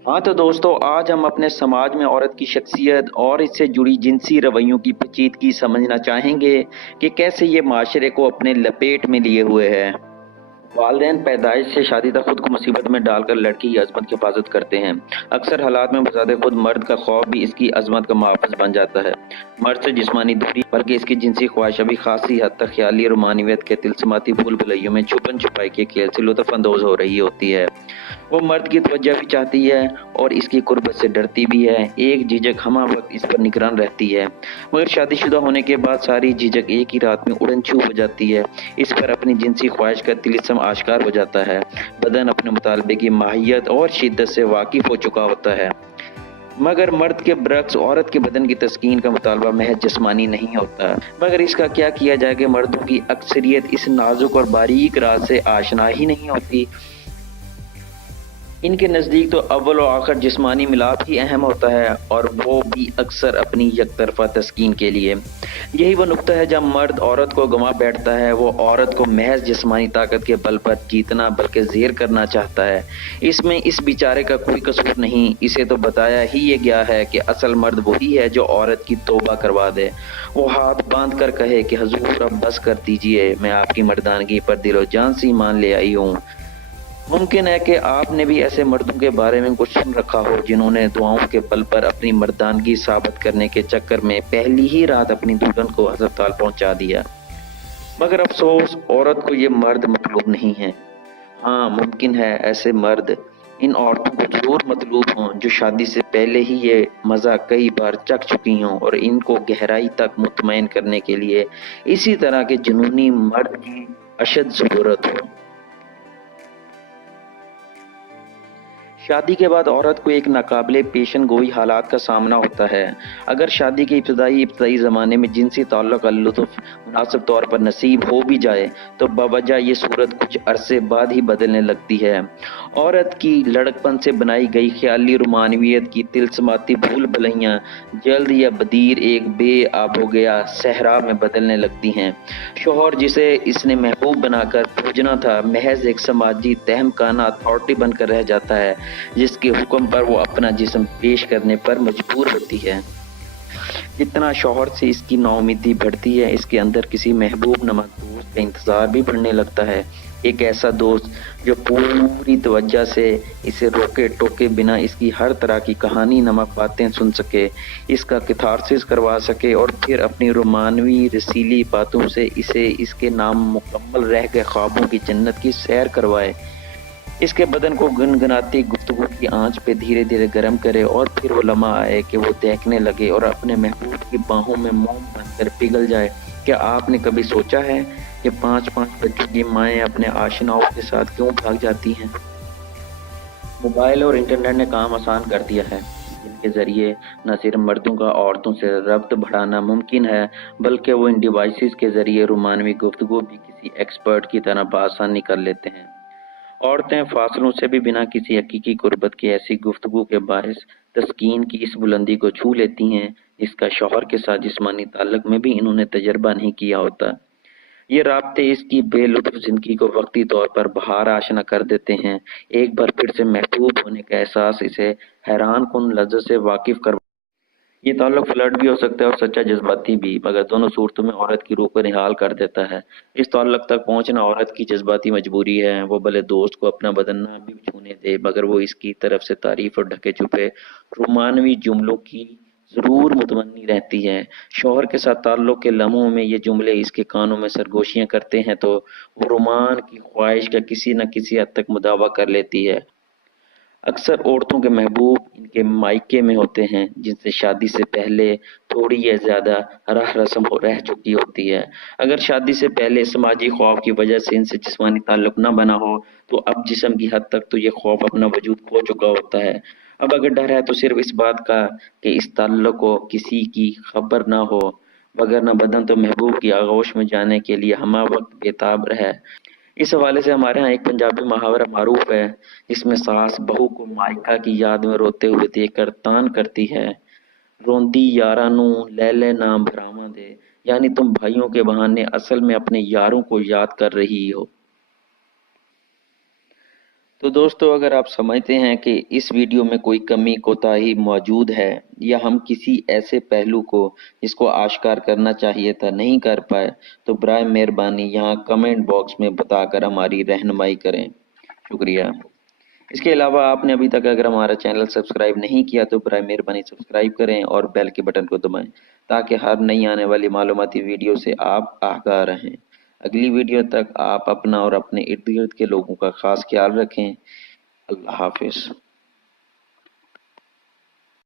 हाँ तो दोस्तों, आज हम अपने समाज में औरत की शख्सियत और इससे जुड़ी जिनसी रवैयों की पेचीदगी समझना चाहेंगे कि कैसे ये माशरे को अपने लपेट में लिए हुए है। वालिदैन पैदाइश से शादी तक खुद को मुसीबत में डालकर लड़की की अजमत की हिफाजत करते हैं। अक्सर हालात में बजाते खुद मर्द का खौफ भी इसकी अजमत का मुहाफ़िज़ बन जाता है। मर्द से जिस्मानी दूरी बल्कि इसकी जिनसी ख्वाहिश भी खासी हद तक ख्याली और मानवियत के तिलस्माती भूल भुलैयों में छुपन छुपाई के खेल से लुत्फ़ अंदोज़ हो रही होती है। वो मर्द की तवज्जो भी चाहती है और इसकी कुर्बत से डरती भी है। एक झिझक हमा वक्त इस पर निगरान रहती है, मगर शादीशुदा होने के बाद सारी झिझक एक ही रात में उड़न छू हो जाती है। इस पर अपनी जिनसी ख्वाहिश का तिलिस्म आश्कार हो जाता है। बदन अपने मुतालबे की माहियत और शिद्दत से वाकिफ हो चुका होता है, मगर मर्द के बरक्स औरत के बदन की तस्कीन का मुतालबा महज जिस्मानी नहीं होता। मगर इसका क्या किया जाए कि मर्दों की अक्सरियत इस नाजुक और बारीक राज से आशना ही नहीं होती। इनके नज़दीक तो अव्वल व आखिर जिस्मानी मिलाप ही अहम होता है, और वो भी अक्सर अपनी यकतरफा तस्कीन के लिए। यही वो नुक्ता है जब मर्द औरत को गंवा बैठता है। वो औरत को महज जिस्मानी ताकत के बल पर जीतना बल्कि ज़ेर करना चाहता है। इसमें इस बेचारे का कोई कसूर नहीं। इसे तो बताया ही ये गया है कि असल मर्द वही है जो औरत की तौबा करवा दे। वो हाथ बांध कर कहे कि हजूर अब बस कर दीजिए, मैं आपकी मर्दानगी पर दिलो जान से ईमान ले आई हूँ। मुमकिन है कि आपने भी ऐसे मर्दों के बारे में कुछ सुन रखा हो जिन्होंने दुआओं के बल पर अपनी मर्दानगी साबित करने के चक्कर में पहली ही रात अपनी दुल्हन को अस्पताल पहुंचा दिया। मगर अफसोस, औरत को ये मर्द मतलूब नहीं है। हाँ, मुमकिन है ऐसे मर्द इन औरतों को जरूर मतलूब हों जो शादी से पहले ही ये मज़ा कई बार चख चुकी हों और इनको गहराई तक मुतमईन करने के लिए इसी तरह के जुनूनी मर्द की अशद ज़रूरत हो। शादी के बाद औरत को एक नाकाबिले पेशन गोई हालात का सामना होता है। अगर शादी के इब्तदाई ज़माने में जिनसी ताल्लुक़ का लुत्फ़ मुनासिब तौर पर नसीब हो भी जाए तो बवजह ये सूरत कुछ अरसे बाद ही बदलने लगती है। औरत की लड़कपन से बनाई गई ख्याली रोमानवियत की तिलस्माती भूल भुलैयाँ जल्द या बदीर एक बेआब हो गया सहरा में बदलने लगती हैं। शौहर जिसे इसने महबूब बनाकर पूजना था महज एक समाजी तहमखाना अथॉरिटी बनकर रह जाता है, जिसके हुक्म पर वो अपना जिस्म पेश करने पर मजबूर होती है। जितना शौहर से इसकी नाउमीदी बढ़ती है, इसके अंदर किसी महबूब नमक दोस्त का इंतजार भी बढ़ने लगता है। एक ऐसा दोस्त जो पूरी तवज्जो से इसे रोके टोके बिना इसकी हर तरह की कहानी नमक बातें सुन सके, इसका कैथारसिस करवा सके और फिर अपनी रोमानवी रसीली बातों से इसे इसके नाम मुकम्मल रह गए ख्वाबों की जन्नत की सैर करवाए। इसके बदन को गुनगुनाती गुफ्तगू की आंच पे धीरे धीरे गर्म करे और फिर वो लम्हा आए कि वो देखने लगे और अपने महबूब की बाहों में मोम बनकर पिघल जाए। क्या आपने कभी सोचा है कि 5-5 बच्चों की माएँ अपने आशनाओं के साथ क्यों भाग जाती हैं? मोबाइल और इंटरनेट ने काम आसान कर दिया है, जिनके ज़रिए न सिर्फ मर्दों का औरतों से रब्त बढ़ाना मुमकिन है, बल्कि वो इन डिवाइसेस के ज़रिए रोमानवी गुफ्तगू भी किसी एक्सपर्ट की तरह बआसानी कर लेते हैं। औरतें फासलों से भी बिना किसी हकीकी गुर्बत की ऐसी गुफ्तगू के बायस तस्कीन की इस बुलंदी को छू लेती हैं, जिसका शौहर के साथ जिस्मानी ताल्लुक में भी इन्होंने तजर्बा नहीं किया होता। ये राब्ते इसकी बेलुत्फ जिंदगी को वक्ती तौर पर बहार आशना कर देते हैं। एक बार फिर से महबूब होने का एहसास इसे हैरान कुन लज्जत से वाकिफ कर। ये ताल्लुक फ्लर्ट भी हो सकता है और सच्चा जज्बाती भी, मगर दोनों सूरतों में औरत की रूह को निहाल कर देता है। इस ताल्लुक तक पहुंचना औरत की जज्बाती मजबूरी है। वो भले दोस्त को अपना बदन ना भी छूने दे, मगर वो इसकी तरफ से तारीफ और ढके छुपे रोमानवी जुमलों की जरूर मुतमन्नी रहती है। शौहर के साथ ताल्लुक के लम्हों में ये जुमले इसके कानों में सरगोशियां करते हैं तो वो रोमान की ख्वाहिश का किसी न किसी हद तक मुदावा कर लेती है। अक्सर औरतों के महबूब इनके मायके में होते हैं, जिनसे शादी से पहले थोड़ी या ज्यादा रह रस्म रह चुकी होती है। अगर शादी से पहले समाजी खौफ की वजह से इनसे जिस्मानी ताल्लुक न बना हो तो अब जिस्म की हद तक तो ये खौफ अपना वजूद खो चुका होता है। अब अगर डर है तो सिर्फ इस बात का कि इस ताल्लुक को किसी की खबर ना हो, वगरना बदन तो महबूब की आगोश में जाने के लिए हमा वक्त बेताब है। इस हवाले से हमारे यहाँ एक पंजाबी मुहावरा मारूफ है, जिसमें सास बहू को मायका की याद में रोते हुए देखकर तान करती है, रोंदी यारा नू ले ले नाम भरावां दे। यानी तुम भाइयों के बहाने असल में अपने यारों को याद कर रही हो। تو دوستو اگر آپ سمجھتے ہیں کہ اس ویڈیو میں کوئی کمی کوتاہی موجود ہے یا ہم کسی ایسے پہلو کو جس کو آشکار کرنا چاہیے تھا نہیں کر پائے تو برائے مہربانی یہاں کمنٹ باکس میں بتا کر ہماری رہنمائی کریں، شکریہ۔ اس کے علاوہ آپ نے ابھی تک اگر ہمارا چینل سبسکرائب نہیں کیا تو برائے مہربانی سبسکرائب کریں اور بیل کے بٹن کو دبائیں تاکہ ہر نئی آنے والی معلوماتی ویڈیو سے آپ آگاہ رہیں۔ اگلی ویڈیو تک آپ اپنا اور اپنے ارد گرد کے لوگوں کا خاص خیال رکھیں۔ اللہ حافظ۔